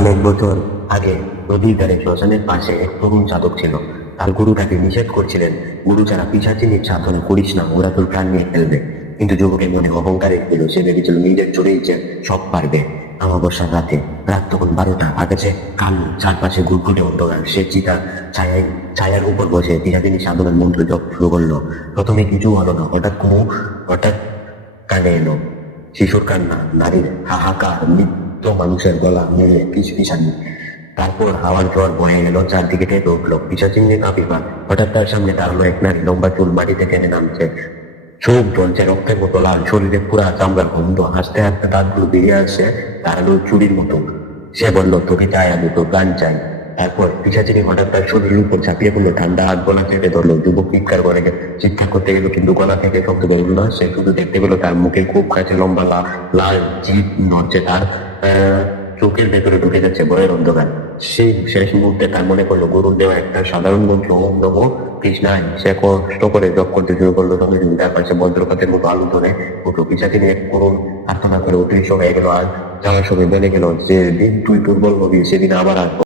অনেক বছর আগে নদীর ধারে শ্মশানের পাশে এক তরুণ সাধক ছিল। তার গুরু তাকে নিষেধ করছিলেন, গুরু ছাড়া পিশাচিনীর সাধনা করিস না, ওরা তোর প্রাণ নিয়ে ফেলবে। কিন্তু যুবকের মনে অহংকার ছিল, সে ভেবেছিল নিজের চোরেই যে সব পারবে। অমাবস্যার রাতে, রাত তখন 12টা, আকাশে কালো, চারপাশে ঘুটঘুটে অন্ধকার। সে চিতার ছায়ার উপর বসে পিশাচিনী সাধনার মন্ত্র জপ শুরু করলো। প্রথমে কিছু হলো না, হঠাৎ কানে এলো শিশুর কান্না, নারীর হাহাকার, মৃত মানুষের গলা মেরে পিছানি। তারপর হাওয়ার ঝড় বয়ে গেল, চারদিকে টেপে উঠলো পিছাচিহ্নের আবির্ভাব। হঠাৎ তার সামনে দাঁড়ালো এক নারী, লম্বা চুল মাটিতে টেনে নামছে, চোখ জ্বলছে রক্তের মতো লাল, শরীরে পুরা চামড়ার গন্ধ, হাসতে হাসতে দাঁতগুলো বেরিয়ে আসছে দাঁড়ালো চুরির মতো। সে বলল, তোকে চাই আমি, তোর প্রাণ চাই। তারপর পিশাচিনী হঠাৎ তার শরীরের উপর ঝাঁপিয়ে পড়লো, ঠান্ডা হাত গলা চেপে ধরলো। যুবক চিৎকার করতে গেল, কিন্তু গলা থেকে শব্দ বেরোলো না। সে শুধু দেখতে পেলো তার মুখে খুব কাছে লম্বা লাল জিভ নড়ছে, তার চোখের ভেতরে ঢুকে যাচ্ছে ভয়ের অন্ধকার। সেই শেষ মুহূর্তে তার মনে পড়লো গুরুর দেওয়া একটা সাধারণ মন্ত্র, ওম নমঃ কৃষ্ণায়। সে কষ্ট করে জপ করতে শুরু করলো, সঙ্গে সঙ্গে তার পাশে বজ্রপাতের মতো আলু ধরে উঠলো। পিছাচিনী এক করুণ প্রার্থনা করে অদৃশ্য হয়ে গেল। আর যাওয়ার সময় বলে গেল, যে দিন তুই দুর্বল হবি সেদিন আবার আসবো।